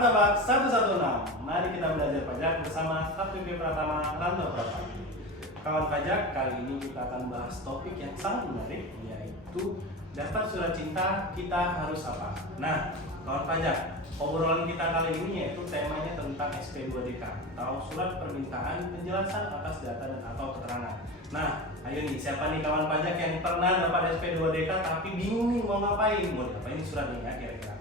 Martabak 116. Mari kita belajar pajak bersama KPP Pratama Rantau Prapat. Kawan pajak, kali ini kita akan bahas topik yang sangat menarik, yaitu daftar surat cinta kita harus apa. Nah, kawan pajak, obrolan kita kali ini yaitu temanya tentang SP2DK atau surat permintaan penjelasan atas data dan atau keterangan. Nah, ayo nih, siapa nih kawan pajak yang pernah dapat SP2DK tapi bingung nih mau ngapain? Mau diapain surat nih ya kira-kira?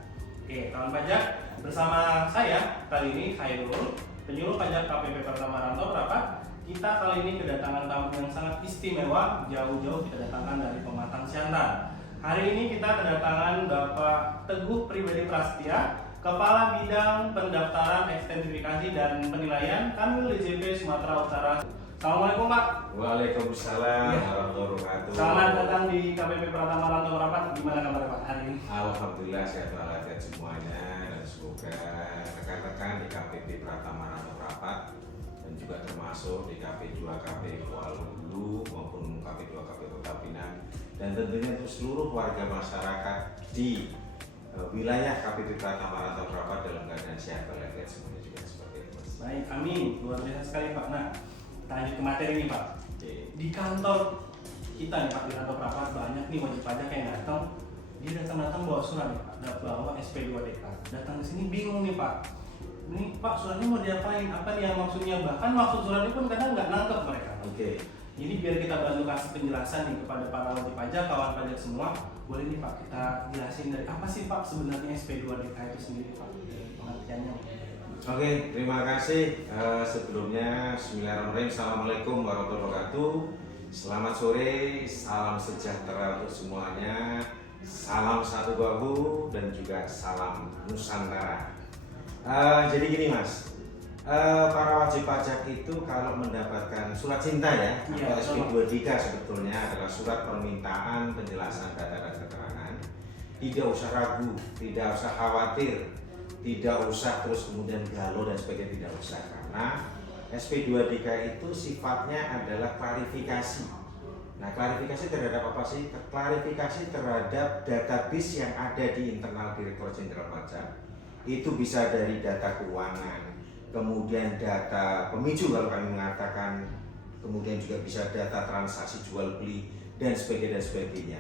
Oke, kawan pajak, bersama saya kali ini Khairul, penyuluh pajak KPP Pratama Rantau Prapat. Kita kali ini kedatangan tamu yang sangat istimewa, jauh-jauh kita datangkan dari Pematang Siantar. Hari ini kita kedatangan Bapak Teguh Pribadi Prasetya, Kepala Bidang Pendaftaran, Ekstensifikasi dan Penilaian Kanwil DJP Sumatera Utara. Assalamualaikum Pak. Waalaikumsalam warahmatullahi wabarakatuh. Selamat datang di KPP Pratama Rantau Prapat. Gimana kabar Pak hari ini? Alhamdulillah sehat walafiat semuanya, dan semoga rekan-rekan di KPP Pratama Rantau Prapat dan juga termasuk di KP2 KP Kuala Lumpur maupun KP2 KP Kota Pinang, dan tentunya untuk seluruh warga masyarakat di wilayah KPP Pratama Rantau Prapat dalam keadaan sehat walafiat semuanya juga seperti itu. Baik, amin. Luar biasa sekali Pak. Nah, lanjut ke materi nih Pak. Oke. Di kantor kita nih Pak, di kantor Prapat banyak nih wajib pajak yang datang. Dia datang bawa surat nih Pak, bawa SP2DK. Datang ke sini bingung nih Pak. Ini Pak, suratnya mau diapain? Apa nih yang maksudnya? Bahkan maksud suratnya pun kadang nggak nangkep mereka. Oke. Jadi biar kita bantu kasih penjelasan nih kepada para wajib pajak, kawan pajak semua, boleh nih Pak kita jelasin dari apa sih Pak sebenarnya SP2DK itu sendiri Pak? Pengertiannya. Oke, terima kasih. Sebelumnya, Bismillahirrahmanirrahim. Assalamualaikum warahmatullahi wabarakatuh. Selamat sore, salam sejahtera untuk semuanya. Salam satu bahu dan juga salam Nusantara. Jadi gini Mas, para wajib pajak itu kalau mendapatkan surat cinta ya, atau SP2DK sebetulnya adalah surat permintaan penjelasan data dan keterangan. Tidak usah ragu, tidak usah khawatir, tidak usah terus kemudian galau dan sebagainya, tidak usah, karena SP2DK itu sifatnya adalah klarifikasi. Nah, klarifikasi terhadap apa sih? Klarifikasi terhadap database yang ada di internal Direktorat Jenderal Pajak. Itu bisa dari data keuangan, kemudian data pemicu kalau kami mengatakan, kemudian juga bisa data transaksi jual beli dan sebagainya.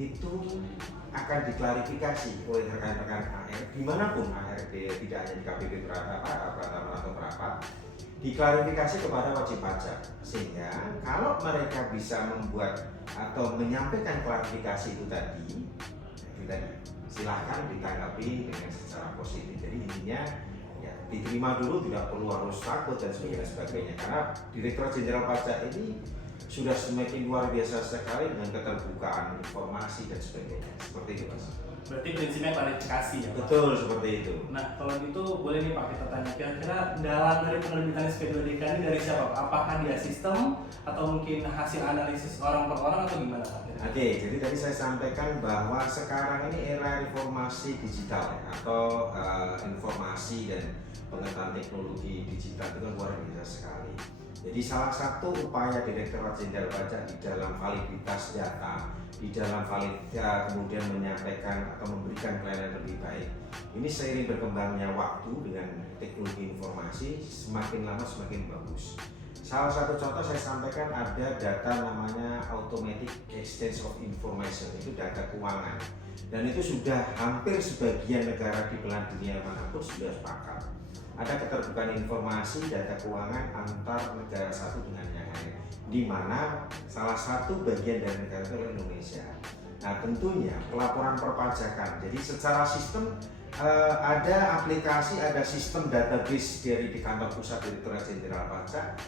Itu akan diklarifikasi oleh rekan-rekan AR dimanapun ARD, tidak hanya di KPP Pratama atau Prapat, diklarifikasi kepada wajib pajak, sehingga kalau mereka bisa membuat atau menyampaikan klarifikasi itu tadi silahkan ditanggapi dengan secara positif. Jadi intinya ya diterima dulu, tidak perlu harus takut dan sebagainya, karena Direktorat Jenderal Pajak ini sudah semakin luar biasa sekali dengan keterbukaan informasi dan sebagainya. Seperti itu Mas. Berarti prinsipnya klarifikasi ya Pak? Betul, seperti itu. Nah, kalau gitu boleh nih Pak kita tanya, kira-kira dalam dari penerbitan SP2DK ini dari siapa Pak? Apakah dia sistem atau mungkin hasil analisis orang per orang atau gimana Pak? Oke, jadi tadi saya sampaikan bahwa sekarang ini era informasi digital ya, atau informasi dan pengetahuan teknologi digital itu luar biasa sekali. Jadi salah satu upaya Direktorat Jenderal Pajak di dalam validitas data, di dalam kemudian menyampaikan atau memberikan pelayanan lebih baik, ini seiring berkembangnya waktu dengan teknologi informasi, semakin lama semakin bagus. Salah satu contoh saya sampaikan ada data namanya Automatic Exchange of Information, itu data keuangan, dan itu sudah hampir sebagian negara di belahan dunia manapun sudah sepakat. Ada keterbukaan informasi data keuangan antar negara satu dengan yang lain, di mana salah satu bagian dari negara itu adalah Indonesia. Nah, tentunya pelaporan perpajakan. Jadi secara sistem ada aplikasi, ada sistem database dari di kantor pusat Direktorat Jenderal Pajak.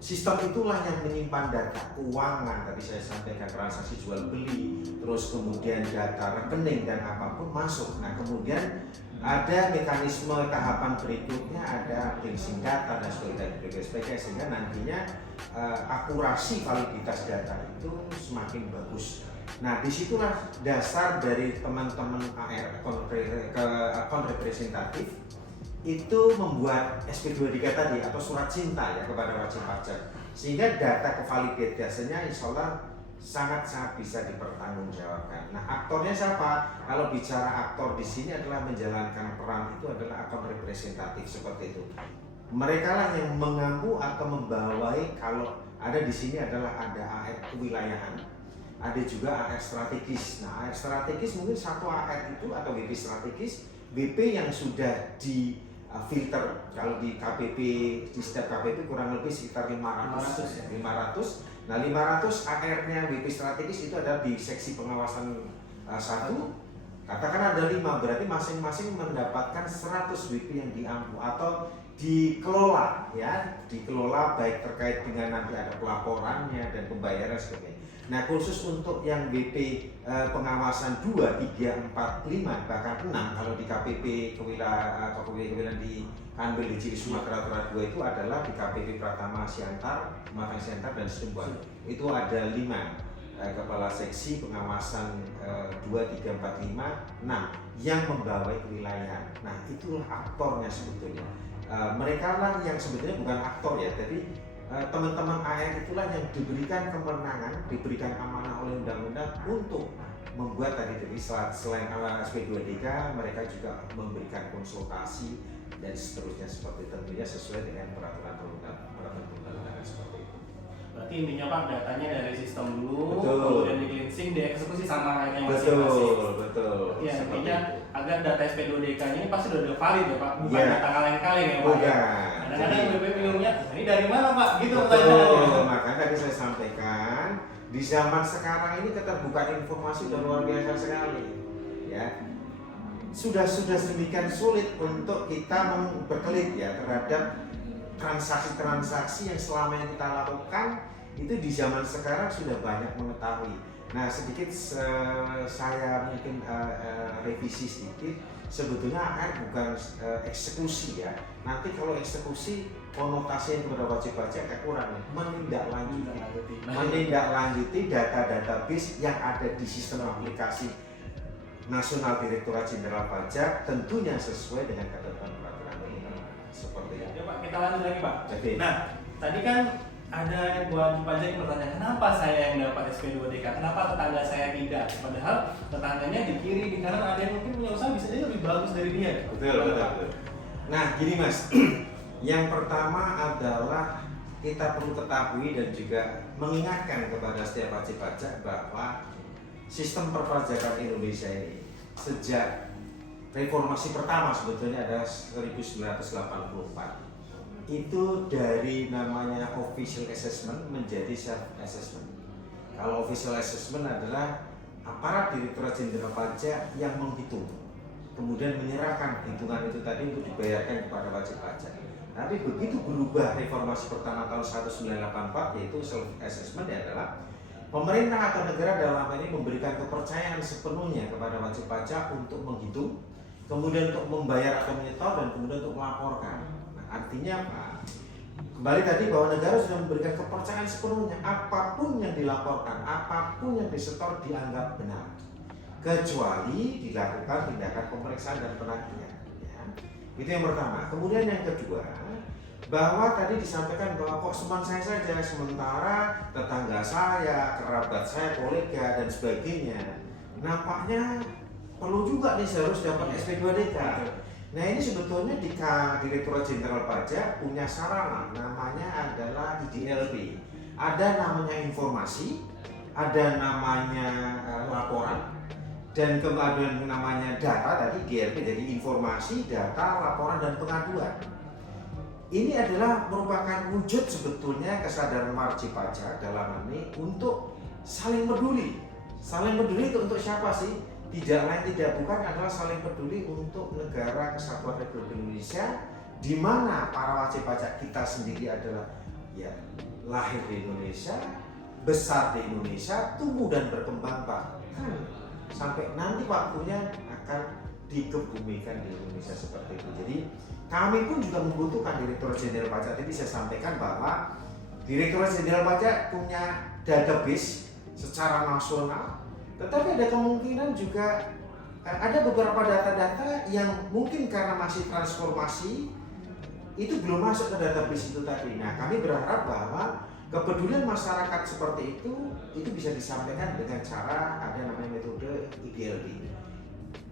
Sistem itulah yang menyimpan data keuangan, tadi saya sampaikan transaksi jual beli, terus kemudian data rekening dan apapun masuk. Nah, kemudian ada mekanisme tahapan berikutnya, ada cleansing data dan sebagainya, sehingga nantinya akurasi validitas data itu semakin bagus. Nah, disitulah dasar dari teman-teman AR akun representatif itu membuat SP2DK tadi atau surat cinta ya kepada wajib pajak, sehingga data kevalidasinya insya Allah sangat-sangat bisa dipertanggungjawabkan. Nah, aktornya siapa? Kalau bicara aktor di sini adalah menjalankan peran itu adalah aktor representatif seperti itu. Mereka lah yang mengampu atau membawai. Kalau ada di sini adalah ada AR kewilayahan, ada juga AR strategis. Nah, AR strategis mungkin satu AR itu atau WP strategis, WP yang sudah di filter. Kalau di KPP, di setiap KPP kurang lebih sekitar 500. Nah, 500 AR-nya WP strategis itu ada di seksi pengawasan 1. Katakan ada 5, berarti masing-masing mendapatkan 100 WP yang diampu atau dikelola, ya, dikelola baik terkait dengan nanti ada pelaporannya dan pembayaran sebagainya. Nah, khusus untuk yang WP pengawasan 2, 3, 4, 5, bahkan 6 kalau di KPP kewilayahan di Kanwil di Sumatera Utara 2 itu adalah di KPP Pratama Siantar, Matang Siantar dan Setumbuhan. Itu ada 5 kepala seksi pengawasan 2, 3, 4, 5, 6 yang membawai kewilayahan. Nah, itulah aktornya sebetulnya. Mereka lah yang sebetulnya bukan aktor ya, tapi teman-teman AR itulah yang diberikan kemenangan, diberikan amanah oleh undang-undang untuk membuat tadi selain SP2DK, mereka juga memberikan konsultasi dan seterusnya seperti tentunya sesuai dengan peraturan perundang-undangan seperti itu. Berarti intinya Pak, datanya dari sistem dulu, Betul. kemudian di cleansing, dieksekusi sama AR-nya masing-masing. Betul. Ya, Seperti intinya itu. agar data SP2DK-nya ini pasti udah valid ya Pak, bukan Iya. data kaleng-kaleng ya Pak. Bukan. Kadang-kadang Jadi- BP bingungnya, ini dari mana Pak? Gitu Betul, pertanyaannya. makanya tadi saya sampaikan di zaman sekarang ini keterbukaan informasi sudah luar biasa sekali, ya. Sudah sedemikian sulit untuk kita berkelit ya terhadap transaksi-transaksi yang selama yang kita lakukan itu di zaman sekarang sudah banyak mengetahui. Nah, sedikit saya mungkin revisi sedikit. Sebetulnya AR bukan eksekusi ya. Nanti kalau eksekusi konotasinya kepada wajib pajak agak kurang ya. Menindaklanjuti data-database yang ada di sistem aplikasi Nasional Direktorat Jenderal Pajak tentunya sesuai dengan ketentuan peraturan seperti itu. Ya Pak, kita lanjut lagi Pak. Oke. Nah, tadi kan ada wajib pajak yang bertanya, kenapa saya yang dapat SP2DK, kenapa tetangga saya tidak? Padahal tetangganya di kiri, di kanan ada yang mungkin punya usaha bisa jadi lebih bagus dari dia. Betul. Nah, gini Mas, yang pertama adalah kita perlu ketahui dan juga mengingatkan kepada setiap wajib pajak bahwa sistem perpajakan Indonesia ini sejak reformasi pertama sebetulnya ada 1984 itu dari namanya official assessment menjadi self assessment. Kalau official assessment adalah aparat Direktorat Jenderal Pajak yang menghitung, kemudian menyerahkan hitungan itu tadi untuk dibayarkan kepada wajib pajak. Tapi begitu berubah reformasi pertama tahun 1984 yaitu self assessment adalah pemerintah atau negara dalam hal ini memberikan kepercayaan sepenuhnya kepada wajib pajak untuk menghitung, kemudian untuk membayar atau menyetor dan kemudian untuk melaporkan. Artinya apa? Kembali tadi bahwa negara sudah memberikan kepercayaan sepenuhnya, apapun yang dilaporkan, apapun yang disetor dianggap benar, kecuali dilakukan tindakan pemeriksaan dan penagihan. Ya. Itu yang pertama. Kemudian yang kedua, bahwa tadi disampaikan bahwa kok teman saya saja, sementara tetangga saya, kerabat saya, kolega dan sebagainya, nampaknya perlu juga nih harus dapat SP2DK. Nah, ini sebetulnya di Direktorat Jenderal Pajak punya sarana namanya adalah IDLP. Ada namanya informasi, ada namanya laporan, dan kemudian namanya data tadi GLP, jadi informasi, data, laporan dan pengaduan. Ini adalah merupakan wujud sebetulnya kesadaran wajib pajak dalam hal ini untuk saling peduli. Saling peduli itu untuk siapa sih? Tidak lain tidak bukan adalah saling peduli untuk negara kesatuan Republik Indonesia, di mana para wajib pajak kita sendiri adalah ya lahir di Indonesia, besar di Indonesia, tumbuh dan berkembang bahkan sampai nanti waktunya akan dikebumikan di Indonesia seperti itu. Jadi kami pun juga membutuhkan Direktorat Jenderal Pajak. Tadi saya sampaikan bahwa Direktorat Jenderal Pajak punya database secara nasional, tetapi ada kemungkinan juga ada beberapa data-data yang mungkin karena masih transformasi itu belum masuk ke database itu tadi. Nah, kami berharap bahwa kepedulian masyarakat seperti itu bisa disampaikan dengan cara ada namanya metode IBLD.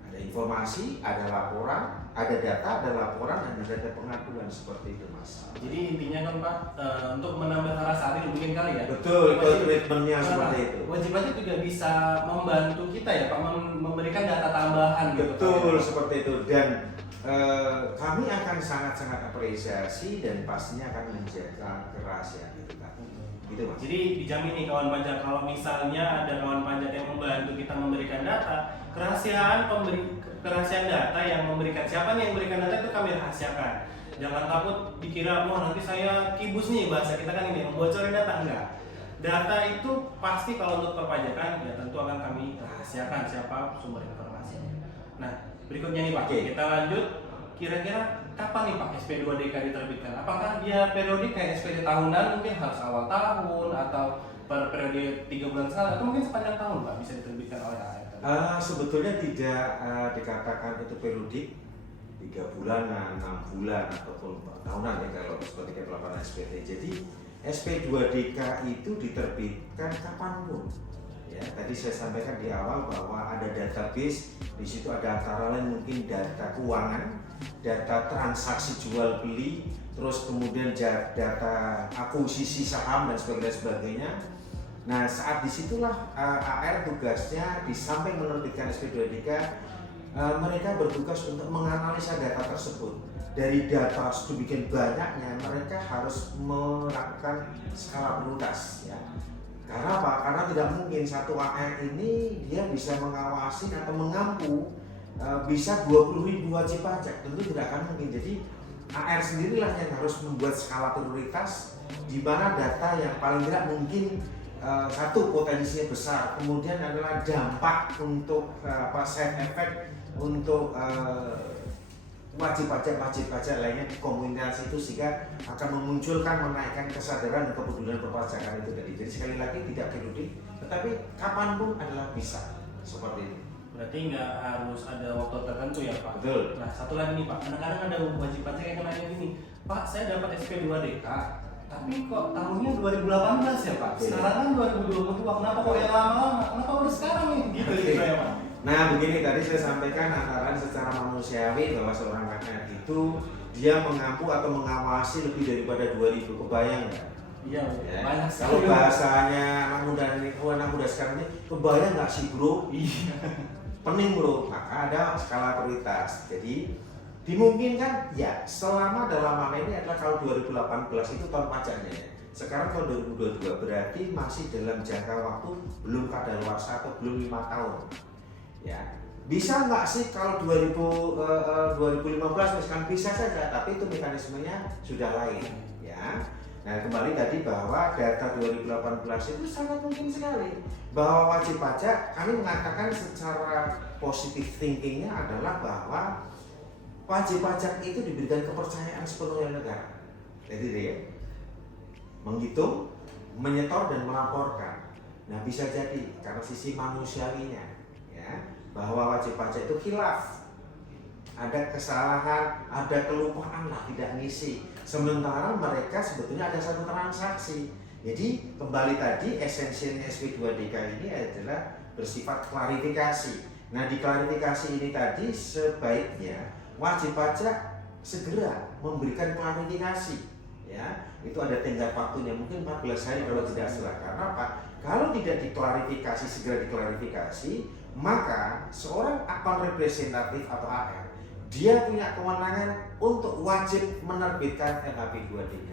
Ada informasi, ada laporan, ada data, ada laporan, dan ada pengaduan seperti itu, Mas. Jadi intinya kan Pak, untuk menambah rasa adil mungkin kali ya. Betul, itu treatmentnya seperti itu. Wajib pajak juga bisa membantu kita ya Pak, memberikan data tambahan gitu. Betul, seperti itu. Dan kami akan sangat-sangat apresiasi dan pastinya akan menjaga kerahasiaan itu, Pak. Gitu, Mas. Jadi dijamin nih kawan pajak, kalau misalnya ada kawan pajak yang membantu kita memberikan data, kerahasiaan data yang memberikan, siapa nih yang memberikan data itu kami rahasiakan. Jangan takut dikira, wah nanti saya kibus nih, bahasa kita kan ini membocorin data, enggak. Data itu pasti kalau untuk perpajakan ya tentu akan kami rahasiakan siapa sumber informasinya. Nah, berikutnya nih Pak, kita lanjut. Kira-kira kapan nih Pak SP2DK diterbitkan? Apakah dia periodik kayak SPD tahunan, mungkin harus awal tahun atau per periode 3 bulan sekali, atau mungkin sepanjang tahun Pak bisa diterbitkan oleh AR? Sebetulnya tidak dikatakan itu periodik 3 bulanan, 6 bulan ataupun tahunan ya kalau seperti ketelapan SPT. Jadi SP2DK itu diterbitkan kapanpun. Ya, tadi saya sampaikan di awal bahwa ada database, di situ ada antara lain mungkin data keuangan, data transaksi jual beli, terus kemudian data akuisisi saham dan sebagainya. Nah, saat disitulah AR tugasnya di samping menerbitkan SP2DK, mereka bertugas untuk menganalisa data tersebut. Dari data sedemikian banyaknya, mereka harus melakukan skala prioritas. Ya. Karena apa? Karena tidak mungkin satu AR ini dia bisa mengawasi atau mengampu bisa 20.000 wajib pajak, tentu tidak akan mungkin. Jadi AR sendirilah yang harus membuat skala prioritas di mana data yang paling tidak mungkin satu potensinya besar, kemudian adalah dampak untuk side effect untuk wajib pajak lainnya di komunitas itu, sehingga akan memunculkan, menaikkan kesadaran dan kepedulian perpajakan itu tadi. Jadi sekali lagi tidak periodik, tetapi kapanpun adalah bisa seperti itu. Berarti nggak harus ada waktu tertentu ya Pak? Betul. Nah, satu lagi nih Pak, kadang-kadang ada wajib pajak yang nanya gini, Pak saya dapat SP2DK, tapi kok tahunnya 2018 ya Pak? Sekarang kan 2022, kenapa kok yang lama-lama? Kenapa udah sekarang nih? Gitu ya Pak? Nah begini, tadi saya sampaikan antara secara manusiawi bahwa seorang AR itu dia mengampu atau mengawasi lebih daripada 2.000, kebayang nggak? Iya, Ya. banyak sekali. Kalau bahasanya anak muda sekarang ini, kebayang nggak sih bro? Iya. Pening bro, maka ada skala prioritas. Jadi dimungkinkan ya selama dalam hal ini adalah kalau 2018 itu tahun pajaknya ya. Sekarang tahun 2022 berarti masih dalam jangka waktu belum kadaluarsa atau belum 5 tahun. Ya, bisa nggak sih kalau 2015 misalkan? Bisa saja, tapi itu mekanismenya sudah lain. Ya, nah kembali tadi bahwa data 2018 itu sangat mungkin sekali bahwa wajib pajak, kami mengatakan secara positive thinkingnya adalah bahwa wajib pajak itu diberikan kepercayaan sepenuhnya negara. Jadi dia menghitung, menyetor dan melaporkan. Nah bisa jadi karena sisi manusiawinya, bahwa wajib pajak itu khilaf, ada kesalahan, ada kelupaan lah, tidak ngisi. Sementara mereka sebetulnya ada satu transaksi. Jadi kembali tadi esensinya SP2DK ini adalah bersifat klarifikasi. Nah di klarifikasi ini tadi sebaiknya wajib pajak segera memberikan klarifikasi. Ya, itu ada tenggat waktunya mungkin 14 hari kalau tidak salah. Karena apa? Kalau tidak diklarifikasi, segera diklarifikasi, maka seorang akun representatif atau AR dia punya kewenangan untuk wajib menerbitkan LHP2DK,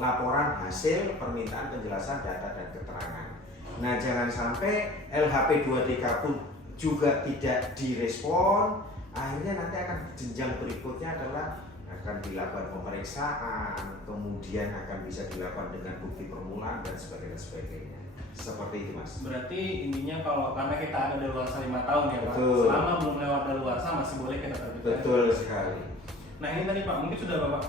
laporan hasil permintaan penjelasan data dan keterangan. Nah jangan sampai LHP2DK pun juga tidak direspon, akhirnya nanti akan jenjang berikutnya adalah akan dilakukan pemeriksaan, kemudian akan bisa dilakukan dengan bukti permulaan dan sebagainya. Seperti itu Mas. Berarti intinya kalau karena kita ada daluarsa 5 tahun ya Pak, selama belum lewat daluarsa masih boleh kita terbitkan. Betul sekali. Nah ini tadi Pak, mungkin sudah Bapak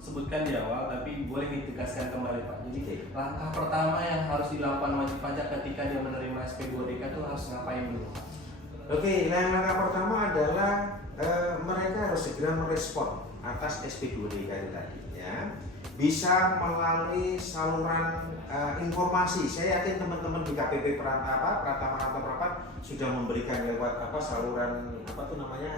sebutkan di awal, tapi boleh ditegaskan kembali Pak. Jadi langkah pertama yang harus dilakukan wajib pajak ketika dia menerima SP2DK itu harus ngapain dulu? Oke, langkah pertama adalah mereka harus segera merespon atas SP2DK tadi ya. bisa melalui saluran informasi. Saya yakin teman-teman di KPP Pratama Rantau Prapat sudah memberikan lewat saluran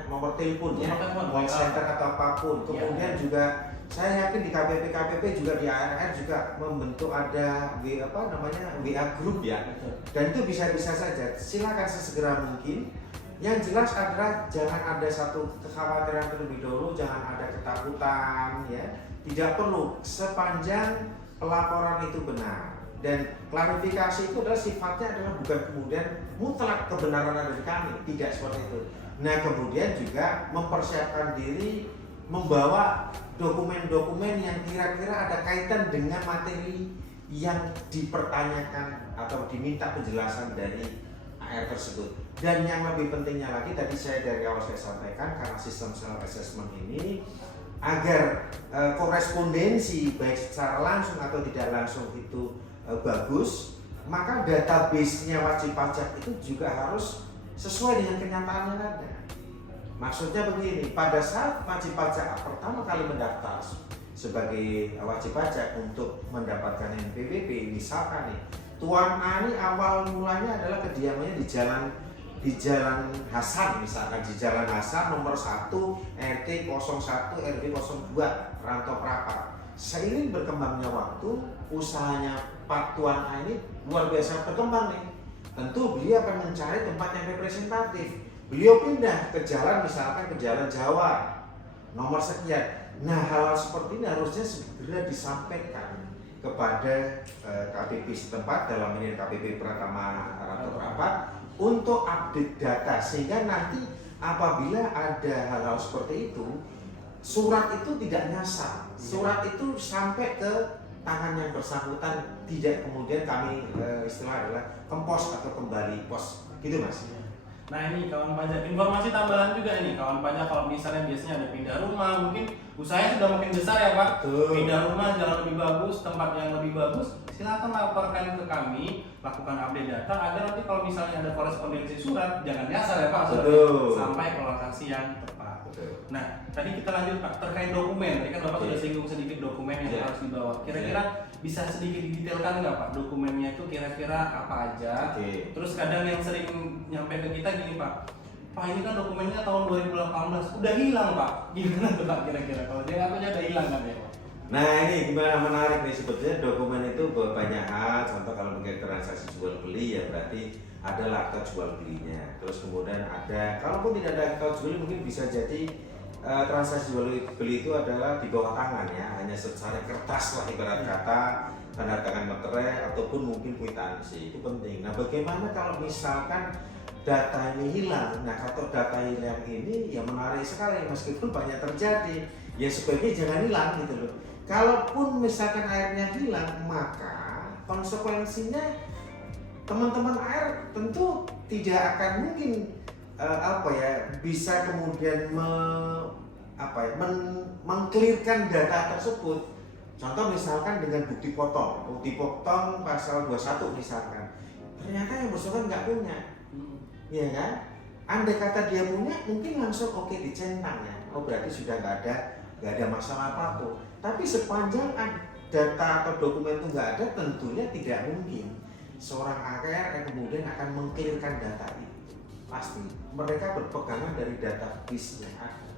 nomor telepon ya, call center atau apapun. Kemudian juga saya yakin di KPP juga di ARR juga membentuk ada WA group ya. Dan itu bisa-bisa saja. Silakan sesegera mungkin. Yang jelas adalah jangan ada satu kekhawatiran terlebih dahulu, jangan ada ketakutan ya. Tidak perlu sepanjang pelaporan itu benar. Dan klarifikasi itu sifatnya bukan kemudian mutlak kebenaran ada di kami, tidak seperti itu. Nah, kemudian juga mempersiapkan diri membawa dokumen-dokumen yang kira-kira ada kaitan dengan materi yang dipertanyakan atau diminta penjelasan dari AR tersebut. Dan yang lebih pentingnya lagi, tadi saya dari awal saya sampaikan, karena sistem self assessment ini agar korespondensi baik secara langsung atau tidak langsung itu bagus, maka database-nya wajib pajak itu juga harus sesuai dengan kenyataan yang ada. Maksudnya begini, pada saat wajib pajak pertama kali mendaftar sebagai wajib pajak untuk mendapatkan NPWP, misalkan nih, Tuan A ini awal mulanya adalah kediamannya di Jalan Hasan, misalkan di Jalan Hasan nomor 1 RT 01 RW 02 Rantau Prapat. Seiring berkembangnya waktu, usahanya Pak Tuan A ini luar biasa berkembang nih. Tentu beliau akan mencari tempat yang representatif. Beliau pindah ke jalan, misalkan ke Jalan Jawa nomor sekian. Nah, hal seperti ini harusnya segera disampaikan kepada KPP setempat, dalam ini KPP Pratama Rantau Prapat, untuk update data, sehingga nanti apabila ada hal-hal seperti itu, surat itu tidak nyasar, surat itu sampai ke tangan yang bersangkutan, tidak kemudian kami istilah adalah kempos atau kembali pos, gitu Mas. Nah ini kawan pajak, informasi tambahan juga ini kawan pajak, kalau misalnya biasanya ada pindah rumah, mungkin usahanya sudah makin besar ya Pak. Pindah rumah, jalan lebih bagus, tempat yang lebih bagus, silakan laporkan ke kami, lakukan update data agar nanti kalau misalnya ada korespondensi surat, jangan nyasar ya Pak, sampai ke lokasi yang tepat. Nah tadi kita lanjut Pak, terkait dokumen, tadi kan Bapak sudah singgung sedikit dokumen yang harus dibawa. Kira-kira bisa sedikit didetailkan nggak Pak, dokumennya itu kira-kira apa aja? Terus kadang yang sering nyampe ke kita gini Pak, ini kan dokumennya tahun 2018, udah hilang Pak. Gimana tuh Pak kira-kira? Kalau dia ngakunya udah hilang kan ya Pak? Nah ini gimana, menarik nih, sebetulnya dokumen itu banyak hal. Contoh kalau mungkin transaksi jual beli ya berarti ada akta jual belinya. Terus kemudian ada, kalaupun tidak ada akta jual beli mungkin bisa jadi transaksi jual beli itu adalah di bawah tangan ya, hanya secara kertas lah ibarat kata, tanda tangan materai ataupun mungkin kwitansi, itu penting. Nah bagaimana kalau misalkan data ini hilang? Nah kalau data hilang ini ya menarik sekali, meskipun banyak terjadi, ya sebaiknya jangan hilang gitu loh. Kalaupun misalkan airnya hilang, maka konsekuensinya teman-teman air tentu tidak akan mungkin bisa kemudian mengklirkan data tersebut. Contoh misalkan dengan bukti potong pasal 21 misalkan, ternyata yang bersangkutan nggak punya, ya kan? Andai kata dia punya, mungkin langsung oke dicentang ya, berarti sudah nggak ada masalah apapun. Tapi sepanjang data atau dokumen itu nggak ada, tentunya tidak mungkin seorang AKR yang kemudian akan mengklirkan data itu. Pasti mereka berpegangan dari database yang ada.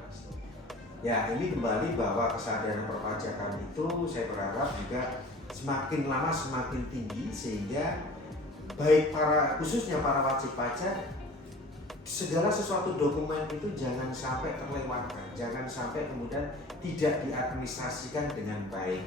Ya ini kembali bahwa kesadaran perpajakan itu saya berharap juga semakin lama semakin tinggi, sehingga baik khususnya para wajib pajak, segala sesuatu dokumen itu jangan sampai terlewatkan, jangan sampai kemudian tidak diadministrasikan dengan baik.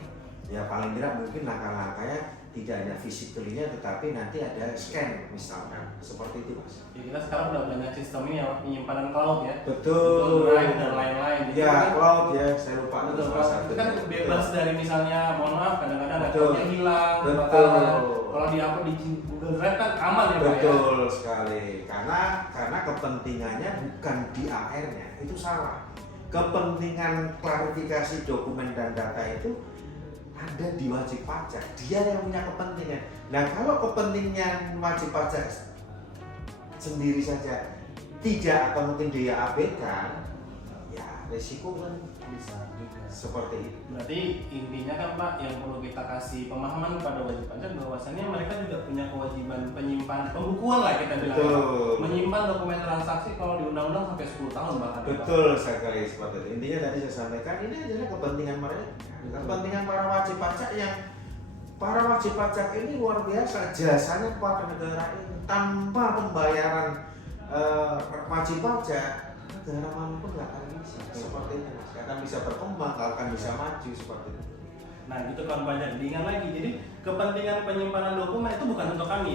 Ya paling tidak mungkin langkah-langkahnya tidak ada physically-nya, tetapi nanti ada scan misalkan, seperti itu Mas. Ya, kita sekarang udah banyak sistem ini ya, penyimpanan cloud ya. Betul. Drive dan lain-lain. Ya cloud ya, saya lupa. Betul. Itu kan bebas dari misalnya, mohon maaf kadang-kadang laptopnya hilang. Betul. Kalau di-upload di Google Drive kan aman ya Pak ya. Betul sekali. Karena kepentingannya bukan di AR-nya, itu salah. Kepentingan klarifikasi dokumen dan data itu ada di wajib pajak, dia yang punya kepentingan. Nah kalau kepentingan wajib pajak sendiri saja tidak atau mungkin dia abaikan, ya resiko kan Bisa juga. Seperti itu. Berarti intinya kan Pak, yang perlu kita kasih pemahaman kepada wajib pajak bahwasannya mereka juga punya kewajiban penyimpanan, pembukuan lah kita bilang. Betul. Menyimpan dokumen transaksi kalau di undang-undang sampai 10 tahun bahkan. Betul sekali seperti itu. Intinya tadi saya sampaikan ini adalah kepentingan mereka, kepentingan para wajib pajak yang para wajib pajak ini luar biasa jasanya kepada negara ini tanpa pembayaran wajib pajak negara manapun nggak akan bisa seperti itu, nggak akan bisa berkembang, nggak akan bisa maju seperti itu. Nah gitu kawan pajak, diingat lagi. Jadi kepentingan penyimpanan dokumen itu bukan untuk kami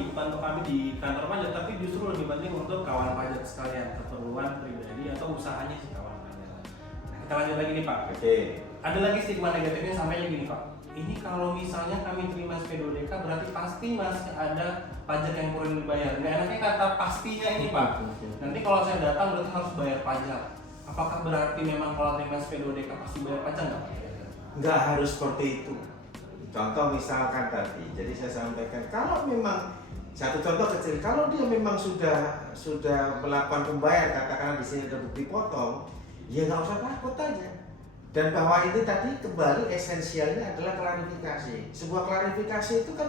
di kantor pajak, tapi justru lebih penting untuk kawan pajak sekalian, keperluan pribadi atau usahanya si kawan pajak. Nah, kita lanjut lagi nih Pak. Oke. Ada lagi stigma negatifnya sampainya gini Pak. Ini kalau misalnya kami terima SP2DK berarti pasti masih ada pajak yang kurang dibayar. Nggak enaknya kata pastinya ini Pak. Nanti kalau saya datang berarti harus bayar pajak. Apakah berarti memang kalau terima SP2DK pasti bayar pajak nggak Pak? Nggak harus seperti itu. Contoh misalkan tadi, jadi saya sampaikan kalau memang satu contoh kecil, kalau dia memang sudah melakukan pembayar, katakanlah di sini ada bukti potong, ya nggak usah takut aja. Dan bahwa ini tadi kembali esensialnya adalah klarifikasi. Sebuah klarifikasi itu kan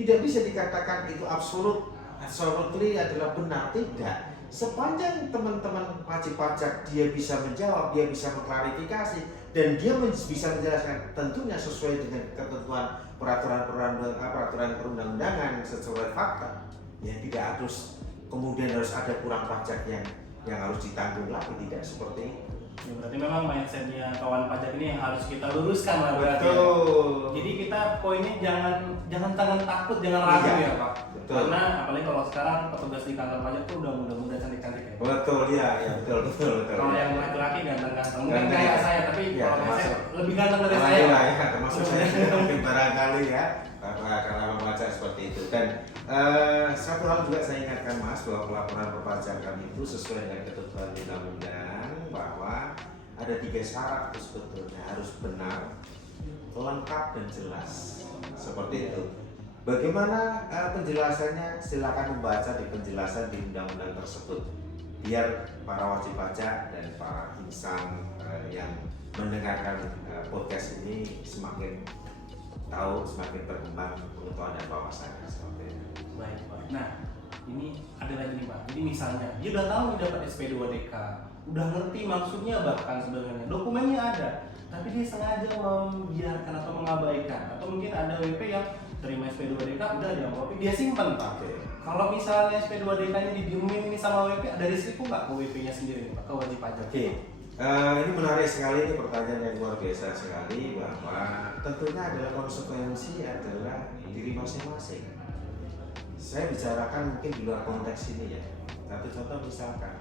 tidak bisa dikatakan itu absolutely adalah benar, tidak. Sepanjang teman-teman wajib pajak dia bisa menjawab, dia bisa mengklarifikasi, dan dia bisa menjelaskan tentunya sesuai dengan ketentuan peraturan perundang-undangan sesuai fakta, ya tidak harus kemudian harus ada kurang pajak yang harus ditanggung lagi, tidak seperti itu. Ya, berarti memang mindsetnya kawan pajak ini yang harus kita luruskan lah berarti. Betul. Jadi kita poinnya jangan tangan takut, jangan ragu ya Pak. Betul. Karena apalagi kalau sekarang petugas di kantor pajak tuh udah muda-muda cantik-cantik ya. Betul ya betul. Kalau yang laki-laki ganteng-ganteng, mungkin kayak saya, tapi ya, kalau saya lebih ganteng dari saya. Alhamdulillah ya, termasuk saya mungkin barangkali ya, karena membaca seperti itu. Dan satu hal juga saya ingatkan Mas, bahwa pelaporan perpajakan itu sesuai dengan ketentuan undang-undang bahwa ada 3 syarat itu sebetulnya harus benar, lengkap dan jelas. Seperti itu. Bagaimana penjelasannya? Silakan membaca di penjelasan di undang-undang tersebut, biar para wajib pajak dan para insan yang mendengarkan podcast ini semakin tahu, semakin berkembang pengetahuan dan wawasannya seperti itu. Baik Pak. Nah ini ada lagi nih Pak. Jadi misalnya dia udah tahu nih dapat SP2DK, udah ngerti maksudnya bahkan sebenarnya dokumennya ada, tapi dia sengaja membiarkan atau mengabaikan, atau mungkin ada WP yang terima SP2DK udah diamplopin dia simpan Pak. Oke. Kalau misalnya SP2DK nya didiemin ini sama WP, ada risiko nggak ke WP nya sendiri nih Pak, ke wajib pajak? Oke. Ini menarik sekali, ini pertanyaan yang luar biasa sekali, bahwa tentunya adalah konsekuensi adalah diri masing-masing. Saya bicarakan mungkin di luar konteks ini ya. Satu contoh misalkan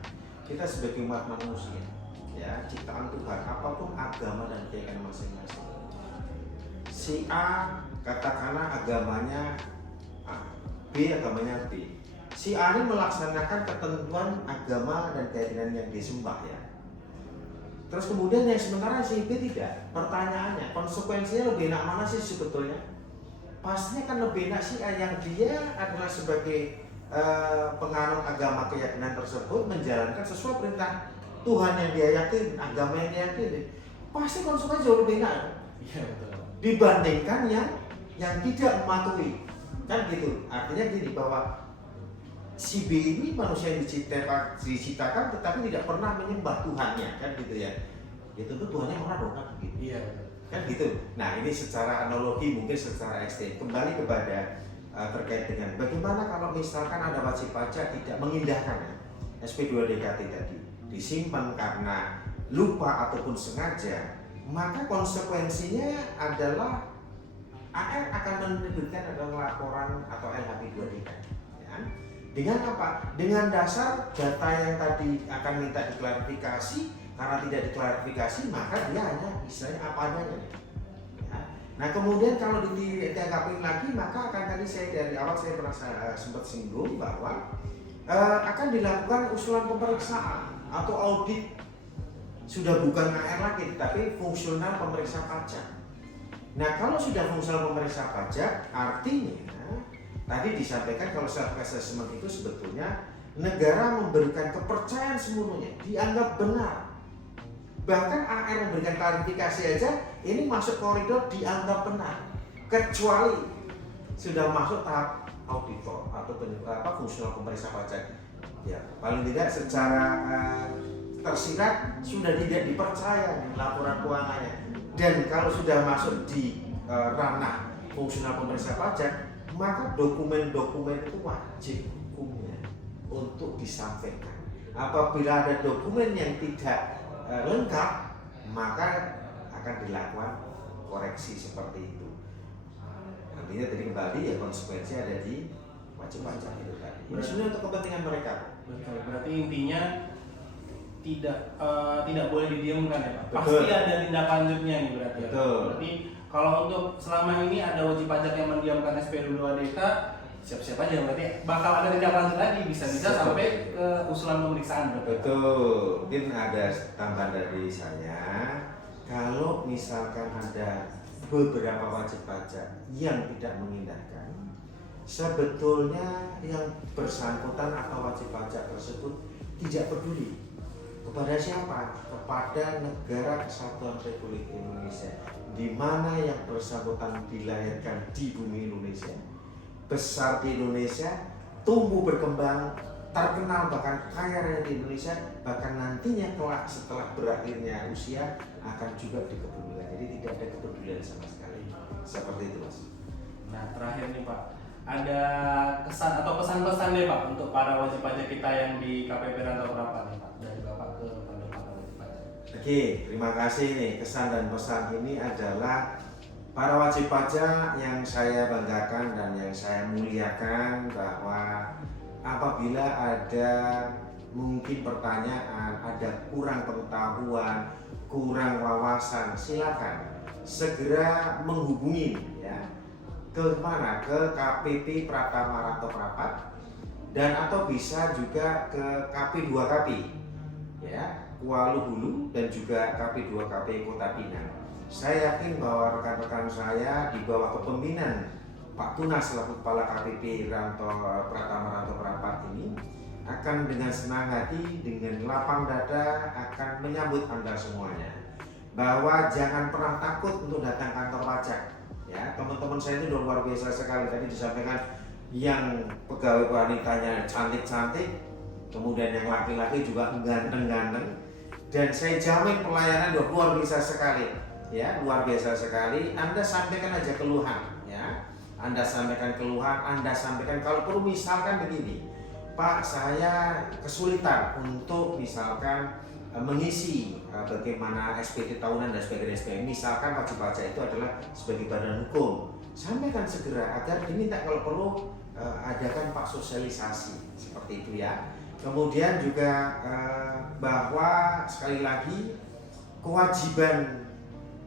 kita sebagai umat manusia, ya ciptaan Tuhan, apapun agama dan keyakinan masing-masing. Si A katakanlah agamanya A, B agamanya B. Si A ini melaksanakan ketentuan agama dan keyakinan yang disembah ya. Terus kemudian yang sementara si B tidak. Pertanyaannya, konsekuensinya lebih enak mana sih sebetulnya? Pastinya kan lebih enak si A yang dia adalah sebagai penganut agama keyakinan tersebut menjalankan sesuai perintah Tuhan yang dia yakin, agama yang dia yakini. Pasti konsekuensinya jauh lebih enak. Iya betul. Dibandingkan yang tidak mematuhi. Kan gitu. Artinya gini, bahwa si B ini manusia yang diciptakan tetapi tidak pernah menyembah Tuhannya, kan gitu ya. Ya tentu Tuhannya marah dong, kan gitu. Iya. Kan gitu. Nah ini secara analogi, mungkin secara ekstrem. Kembali kepada terkait dengan bagaimana kalau misalkan ada wajib pajak tidak mengindahkan SP2DKT tadi, disimpan karena lupa ataupun sengaja, maka konsekuensinya adalah AR akan menerbitkan adalah laporan atau LHP2DK. Dengan apa? Dengan dasar data yang tadi akan minta diklarifikasi, karena tidak diklarifikasi maka dia hanya istilahnya apa adanya. Ya. Nah kemudian kalau ditangkapin lagi maka akan tadi saya dari awal saya pernah sempat singgung bahwa akan dilakukan usulan pemeriksaan atau audit, sudah bukan AR lagi tapi fungsional pemeriksa pajak. Nah kalau sudah fungsional pemeriksa pajak artinya tadi disampaikan kalau self assessment itu sebetulnya negara memberikan kepercayaan semuanya, dianggap benar Bahkan AR memberikan klarifikasi aja, ini masuk koridor dianggap benar, kecuali sudah masuk tahap auditor atau fungsional pemeriksa pajak. Ya, paling tidak secara tersirat sudah tidak dipercaya nih laporan keuangannya. Dan kalau sudah masuk di ranah fungsional pemeriksa pajak, maka dokumen-dokumen itu wajib hukumnya untuk disampaikan. Apabila ada dokumen yang tidak lengkap, maka akan dilakukan koreksi seperti itu. Artinya tadi kembali ya konsekuensi ada di wajib pajak itu tadi. Ini sebenarnya untuk kepentingan mereka. Betul. Berarti intinya tidak boleh didiamkan ya Pak. Betul. Pasti ada tindak lanjutnya nih berarti. Betul. Ya. Berarti kalau untuk selama ini ada wajib pajak yang mendiamkan SP 22DK, siap-siap aja berarti bakal ada tindak lanjut lagi, bisa-bisa sampai ke usulan pemeriksaan. Betul. Mungkin ada tambahan dari saya. Kalau misalkan ada beberapa wajib pajak yang tidak mengindahkan, sebetulnya yang bersangkutan atau wajib pajak tersebut tidak peduli kepada siapa, kepada negara kesatuan Republik Indonesia, di mana yang bersangkutan dilahirkan di bumi Indonesia, besar di Indonesia, tumbuh berkembang, terkenal bahkan kaya raya di Indonesia, bahkan nantinya kelak setelah berakhirnya usia akan juga dikepedulikan. Jadi tidak ada kepedulian sama sekali. Seperti itu, Mas. Nah, terakhir nih Pak, ada kesan atau pesan-pesan nih Pak untuk para wajib pajak kita yang di KPP Rantau Prapat nih Pak, dari Bapak ke para wajib pajak. Oke, terima kasih nih. Kesan dan pesan ini adalah para wajib pajak yang saya banggakan dan yang saya muliakan, bahwa apabila ada mungkin pertanyaan, ada kurang pengetahuan, kurang wawasan, silakan segera menghubungi ya ke mana, ke KPP Pratama Rantau Prapat, dan atau bisa juga ke KP2KP ya, Kuala Hulu, dan juga KP2KP Kota Pinang. Saya yakin bahwa rekan-rekan saya di bawah kepemimpinan Pak Tunas selaku Kepala KPP Pratama Rantau Prapat ini akan dengan senang hati, dengan lapang dada akan menyambut Anda semuanya. Bahwa jangan pernah takut untuk datang kantor pajak. Ya, teman-teman saya itu luar biasa sekali. Tadi disampaikan yang pegawai wanitanya cantik-cantik, kemudian yang laki-laki juga ganteng-ganteng, dan saya jamin pelayanan luar biasa sekali. Ya, luar biasa sekali. Anda sampaikan aja keluhan, ya. Anda sampaikan keluhan, Anda sampaikan kalau perlu misalkan begini, Pak, saya kesulitan untuk misalkan mengisi bagaimana SPT tahunan dan sebagainya. Misalkan wajib pajak itu adalah sebagai badan hukum, sampaikan segera agar diminta kalau perlu adakan Pak sosialisasi seperti itu ya. Kemudian juga bahwa sekali lagi kewajiban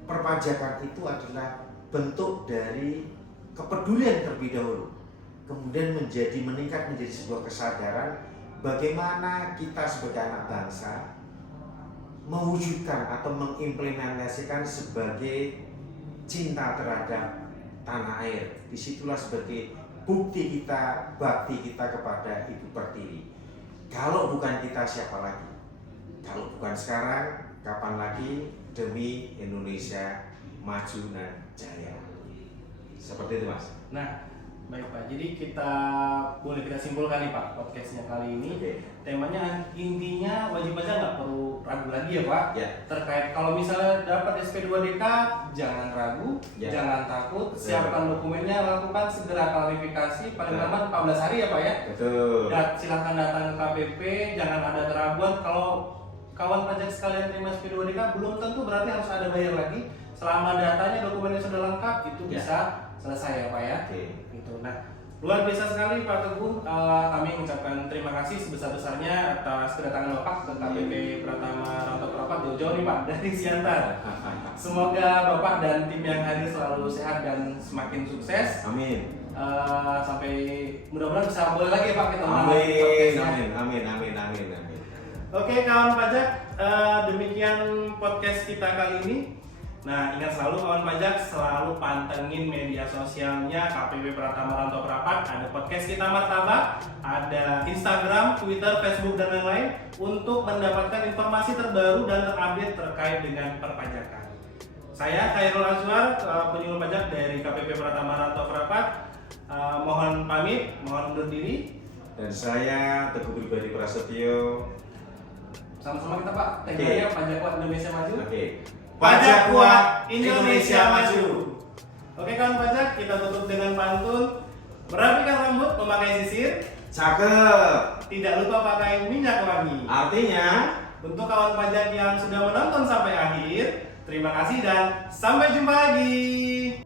perpajakan itu adalah bentuk dari kepedulian terlebih dahulu, kemudian meningkat menjadi sebuah kesadaran bagaimana kita sebagai anak bangsa mewujudkan atau mengimplementasikan sebagai cinta terhadap tanah air. Disitulah sebagai bukti kita, bakti kita kepada Ibu Pertiwi. Kalau bukan kita, siapa lagi? Kalau bukan sekarang, kapan lagi? Demi Indonesia maju dan jaya. Seperti itu, Mas. Nah, baik Pak, jadi boleh kita simpulkan nih Pak podcastnya kali ini. Temanya intinya wajib pajak nggak perlu ragu lagi ya Pak ya. Terkait kalau misalnya dapat SP2DK, jangan ragu, jangan takut, siapkan dokumennya, lakukan segera klarifikasi, paling lambat 14 hari ya Pak ya. Betul. Dan silahkan datang ke KPP, jangan ada keraguan. Kalau kawan pajak sekalian terima SP2DK belum tentu berarti harus ada bayar lagi. Selama datanya dokumennya sudah lengkap, itu bisa selesai ya Pak ya. Gitu. Nah, luar biasa sekali Pak Teguh. Kami mengucapkan terima kasih sebesar-besarnya atas kedatangan Bapak ke KPP Pratama Rantau Prapat jauh-jauh nih Pak dari Siantar. Semoga Bapak dan tim yang hadir selalu sehat dan semakin sukses. Amin. Sampai mudah-mudahan bisa boleh lagi Pak kita Amin. Oke kawan pajak, demikian podcast kita kali ini. Nah, ingat selalu kawan pajak, selalu pantengin media sosialnya KPP Pratama Rantau Prapat. Ada podcast kita Martabak, ada Instagram, Twitter, Facebook, dan lain-lain untuk mendapatkan informasi terbaru dan terupdate terkait dengan perpajakan. Saya Khairul Azwar, penyuluh pajak dari KPP Pratama Rantau Prapat. Mohon pamit, mohon undur diri. Dan saya Teguh Pribadi Prasetyo. Sama-sama kita Pak, temanya Pajak Kuat Indonesia Maju. Oke. Pajak Kuat Indonesia Maju. Oke kawan pajak, kita tutup dengan pantun. Merapikan rambut, memakai sisir. Cakep. Tidak lupa pakai minyak wangi. Artinya, Untuk kawan pajak yang sudah menonton sampai akhir, terima kasih dan sampai jumpa lagi.